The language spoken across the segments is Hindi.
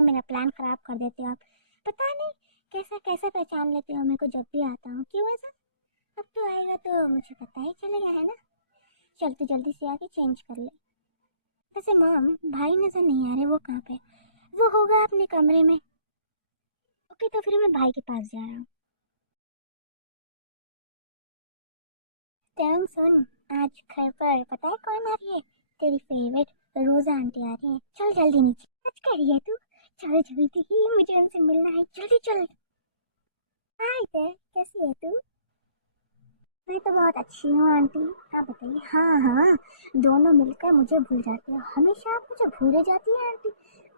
पूरा मेरा प्लान खराब कर देते हो आप। पता नहीं कैसा कैसा पहचान लेते हो मेरे को जब भी आता हूँ, क्यों ऐसा? अब तो आएगा तो मुझे पता ही चलेगा, है ना? चल तू जल्दी से आके चेंज कर ले। वैसे मॉम, भाई नजर नहीं आ रहे, वो कहाँ पे? वो होगा अपने कमरे में। ओके, तो फिर मैं भाई के पास जा रहा हूँ। तेरंग सुन, आज घर पर पता है कौन आ रही है? तेरी फेवरेट रोजा आंटी आ रही है। चल जल्दी नीचे। आज कह रही है तू? चल जल्दी, मुझे उनसे मिलना है, जल्दी चल। हाय ते, कैसी है तू? मैं तो बहुत अच्छी हूँ आंटी। आप बताइए। हाँ हाँ, दोनों मिलकर मुझे भूल जाते हो, हमेशा आप मुझे भूले जाती है आंटी।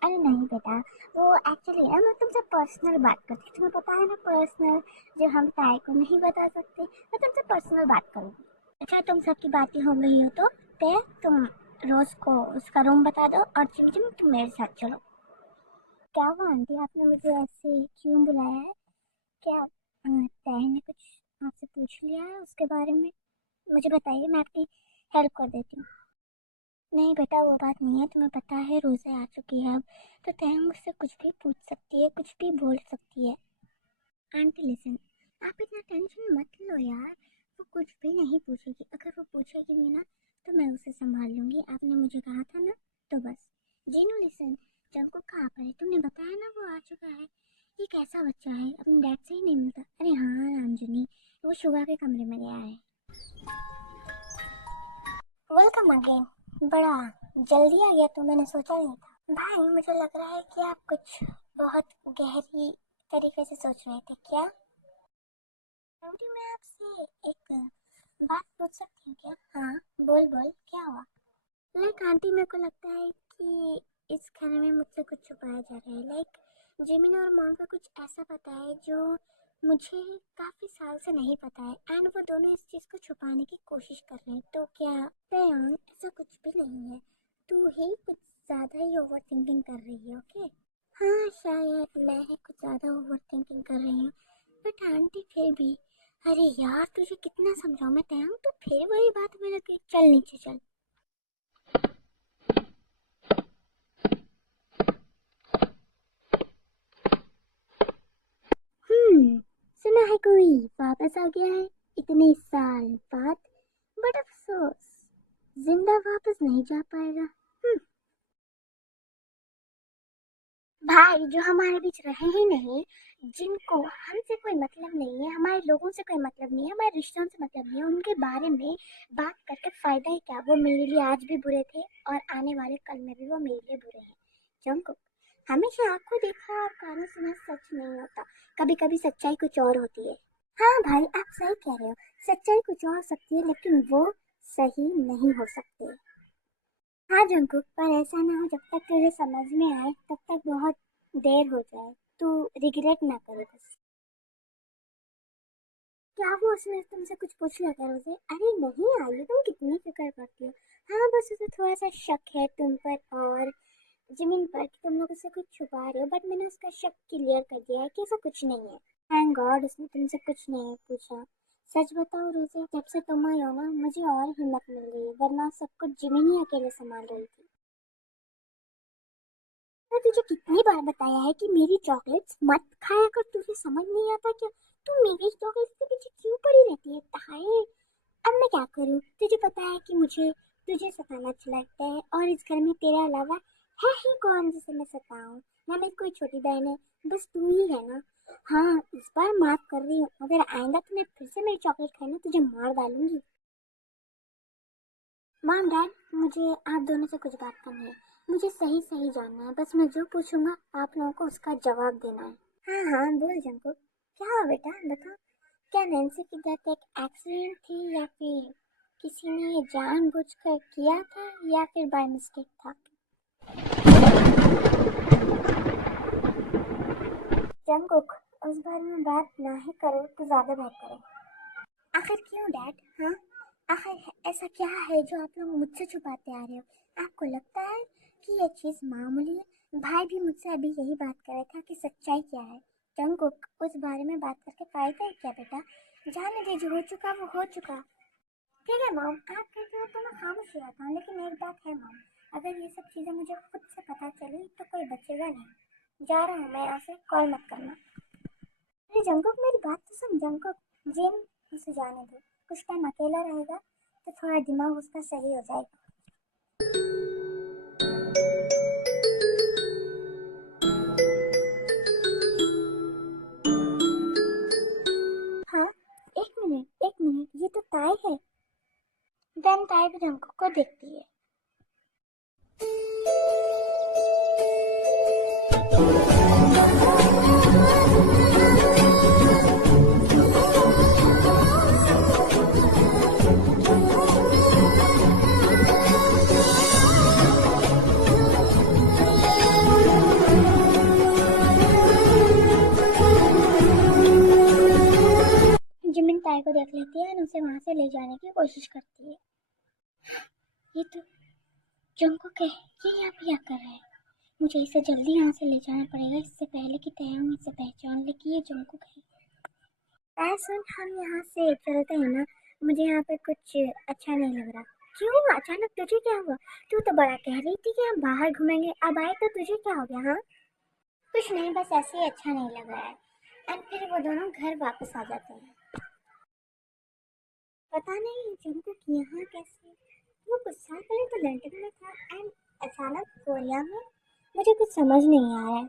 अरे नहीं बेटा, वो एक्चुअली है, मैं तुमसे पर्सनल बात करती हूँ, तुम्हें पता है ना, पर्सनल, जो हम ताई को नहीं बता सकते। मैं तुमसे पर्सनल बात करूँगी। अच्छा, तुम सबकी बातें हो गई हो तो ते, तुम रोज को उसका रूम बता दो, और चिम चिम तुम मेरे साथ चलो। क्या हुआ आंटी, आपने मुझे ऐसे क्यों बुलाया है? क्या तय ने कुछ आपसे पूछ लिया है उसके बारे में? मुझे बताइए, मैं आपकी हेल्प कर देती हूँ। नहीं बेटा, वो बात नहीं है, तुम्हें पता है रोज़े आ चुकी है अब, तो तय मुझसे कुछ भी पूछ सकती है, कुछ भी बोल सकती है। आंटी लिसन, आप इतना टेंशन मत लो यार, वो कुछ भी नहीं पूछेगी। अगर वो पूछेगी भी ना, तो मैं उसे संभाल लूंगी, आपने मुझे कहा था ना। तो बस। जीनू लिसन, जंकुक कहाँ पर है? तुमने बताया ना वो आ चुका है। ये कैसा बच्चा है, अपने डैड से ही नहीं मिलता। अरे हाँ अंजनी, वो शुगा के कमरे में गया है। Welcome again. बड़ा जल्दी आ गया तो मैंने सोचा नहीं था। भाई मुझे लग रहा है कि आप कुछ बहुत गहरी तरीके से सोच रहे थे क्या? आंटी, मैं आपसे एक बात पूछ सकती हूँ क्या? हाँ, बोल बोल, क्या हुआ? लाइक आंटी, मेरे को लगता है कि इस घर में मुझसे कुछ छुपाया जा रहा है। लाइक जिमिन और मॉम को कुछ ऐसा पता है जो मुझे काफी साल से नहीं पता है, एंड वो दोनों इस चीज को छुपाने की कोशिश कर रहे हैं। तो क्या प्रयान, ऐसा कुछ भी नहीं है, तू ही कुछ ज्यादा ही ओवर थिंकिंग कर रही है। ओके? हाँ, शायद मैं ही कुछ ज्यादा ओवर थिंकिंग कर रही हूँ, बट आंटी फिर भी। अरे यार, तुझे कितना समझाऊं मैं तैयार, तो फिर वही बात मेरे को। चल नीचे चल। सुना है कोई वापस आ गया है इतने साल बाद, बट अफसोस जिंदा वापस नहीं जा पाएगा। भाई जो हमारे बीच रहे ही नहीं, जिनको हमसे कोई मतलब नहीं है, हमारे लोगों से कोई मतलब नहीं है, हमारे रिश्तों से मतलब नहीं है, उनके बारे में बात करके फायदा ही क्या? वो मेरे लिए आज भी बुरे थे, और आने वाले कल में भी वो मेरे लिए बुरे हैं। जंको, हमेशा आंखों देखा और कानों सुना सच नहीं होता, कभी कभी सच्चाई कुछ और होती है। हाँ भाई, आप सही कह रहे हो, सच्चाई कुछ और हो सकती है, लेकिन वो सही नहीं हो सकते। हाँ जंकुक, पर ऐसा ना हो जब तक तुझे समझ में आए तब तक बहुत देर हो जाए। तू रिग्रेट ना करे बस। क्या वो उसने तुमसे कुछ पूछ लिया क्या रोजे? अरे नहीं आई, तुम कितनी फिक्र करती हो। हाँ, बस उसे थोड़ा सा शक है तुम पर और जमीन पर कि तुम लोग उससे कुछ छुपा रहे हो, बट मैंने उसका शक क्लियर कर दिया है कि ऐसा कुछ नहीं है। थैंक गॉड उसने तुमसे कुछ नहीं पूछा। सच बताओ रोजे, जब से तुम आई हो ना, मुझे और हिम्मत मिल रही है, वरना सब कुछ जिमिन ही अकेले संभाल रही थी। मैं तुझे कितनी बार बताया है कि मेरी चॉकलेट्स मत खाया कर, तुझे समझ नहीं आता क्या? तू मेरी चॉकलेट्स के पीछे क्यों पड़ी रहती है ताए? अब मैं क्या करूं? तुझे पता है कि मुझे तुझे सताना अच्छा लगता है, और इस घर में तेरे अलावा है ही कौन जिसे मैं सताऊं? ना मेरी कोई छोटी बहन है, बस तू ही है ना। हाँ, इस बार माफ कर रही हूँ, अगर आएंदा तूने फिर से मेरी चॉकलेट खाई ना, तुझे मार डालूंगी। मॉम डैड, मुझे आप दोनों से कुछ बात करनी है। मुझे सही सही जानना है, बस मैं जो पूछूंगा आप लोगों को उसका जवाब देना है। हाँ हाँ, बोल जंको, क्या हुआ बेटा, बताओ। क्या नैन्सी की डेथ एक एक्सीडेंट थी, या फिर किसी ने ये जानबूझकर किया था, या फिर बाय मिस्टेक था? जंकुक, उस बारे में बात ना ही करो तो ज्यादा बेहतर है। आखिर क्यों डैड? हाँ, आखिर ऐसा क्या है जो आप लोग मुझसे छुपाते आ रहे हो? आपको लगता है कि ये चीज मामूली है? भाई भी मुझसे अभी यही बात कर रहा था कि सच्चाई क्या है। जंकुक, उस बारे में बात करके फायदा है क्या बेटा? जाने दे, जो हो चुका वो हो चुका। ठीक है मॉम, आप कहते हो तो मैं खामोश रहता हूँ, लेकिन एक बात है मॉम, अगर ये सब चीजें मुझे खुद से पता चली तो कोई बचेगा नहीं। जा रहा हूँ मैं यहाँ से, कॉल मत करना। अरे जंकुक मेरी बात तो सुन जंकुक, जिन उसे जाने दो, कुछ टाइम अकेला रहेगा तो थोड़ा दिमाग उसका सही हो जाएगा। हाँ, एक मिनट, ये तो ताई है। देन ताई भी जंकुक को देखती है। जिमिन ताई को देख लेती है और उसे वहां से ले जाने की कोशिश करती है। ये तो जंकुक है, ये यहाँ पे क्या कर रहा है? मुझे इसे जल्दी यहाँ से ले जाना पड़ेगा, इससे पहले कि तैयार इसे पहचान ले कि ये जंकुक है। सुन, हम यहाँ से चलते हैं ना, मुझे यहाँ पे कुछ अच्छा नहीं लग रहा। क्यों, अचानक तुझे क्या हुआ? तू तो बड़ा कह रही थी कि हम बाहर घूमेंगे, अब आए तो तुझे क्या हो गया? हाँ कुछ नहीं, बस ऐसे ही अच्छा नहीं लग रहा है। एंड फिर वो दोनों घर वापस आ जाते हैं। पता नहीं जंकुक यहाँ कैसे, वो कुछ साल पहले तो लंदन में था एंड अचानक कोरिया में, मुझे कुछ समझ नहीं आ रहा है।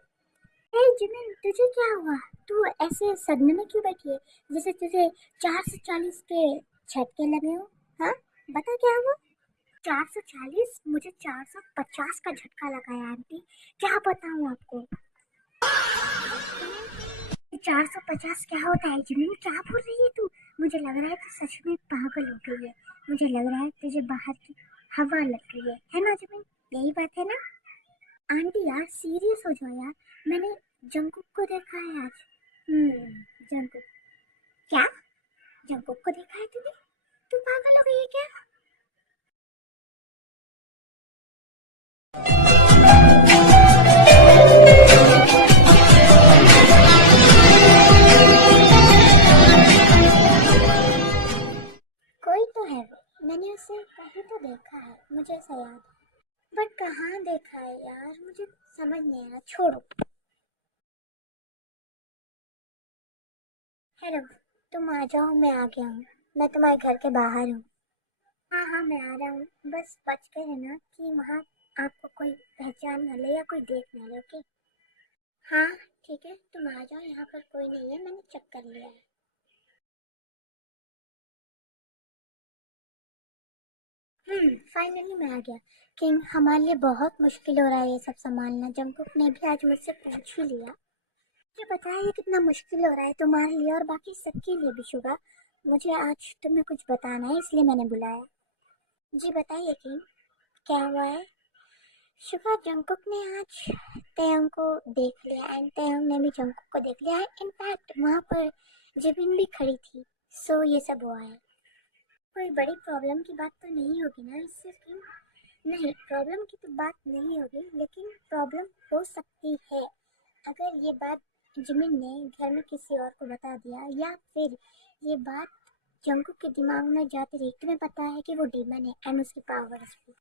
हे जिमिन, तुझे क्या हुआ? तू ऐसे सदमे में क्यों बैठी है, जैसे तुझे 440 के झटके लगे हो? हाँ बता क्या हुआ? 440? मुझे 450 का झटका लगा है आंटी, क्या बताऊँ आपको? 450 क्या होता है जिमिन, क्या बोल रही है तू? मुझे लग रहा है तू सच में पागल हो गई है। मुझे लग रहा है तुझे बाहर की हवा लग गई है ना जिमिन? यही बात है ना? आंटी यार सीरियस हो जाओ यार, मैंने जंकुक को देखा है आज। जंकुक? क्या? जंकुक को देखा है तूने? तू पागल हो गई है क्या? कोई तो है वो, मैंने उसे कहीं तो देखा है, मुझे ऐसा याद है, बट कहाँ देखा है यार, मुझे समझ नहीं आ रहा, छोड़ो। हेलो, तुम आ जाओ, मैं आ गया हूँ, मैं तुम्हारे घर के बाहर हूँ। हाँ हाँ मैं आ रहा हूँ, बस बच के रहना कि वहाँ आपको कोई पहचान ना ले या कोई देख ना ले, ओके? हाँ ठीक है, तुम आ जाओ, यहाँ पर कोई नहीं है, मैंने चेक कर लिया है। फाइनली मैं आ गया। किंग, हमारे लिए बहुत मुश्किल हो रहा है ये सब संभालना, जंकुक ने भी आज मुझसे पूछ ही लिया। मुझे पता है ये कितना मुश्किल हो रहा है तुम्हारे लिए और बाकी सबके लिए भी शुगा। मुझे आज तुम्हें कुछ बताना है, इसलिए मैंने बुलाया। जी बताइए किंग, क्या हुआ है? शुगा, जंकुक ने आज तयंग को देख लिया एंड तयंग ने भी जंकुक को देख लिया है, इनफैक्ट वहाँ पर जिबिन भी खड़ी थी। सो ये सब हुआ है। कोई बड़ी प्रॉब्लम की बात तो नहीं होगी ना इससे क्यों? नहीं, प्रॉब्लम की तो बात नहीं होगी, लेकिन प्रॉब्लम हो सकती है अगर ये बात जिमिन ने घर में किसी और को बता दिया, या फिर ये बात जंकुक के दिमाग में जाती रही। तुम्हें पता है कि वो डीमन है एंड उसकी पावर्स भी।